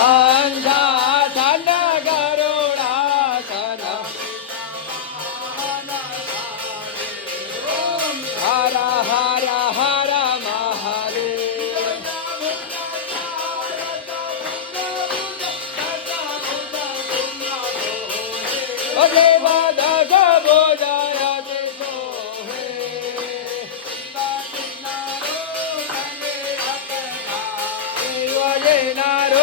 હંસાસન ગરુડાસન હર હર હર મહાદેવ દેવ દસ બોધયતિ સોહે દેવ નારો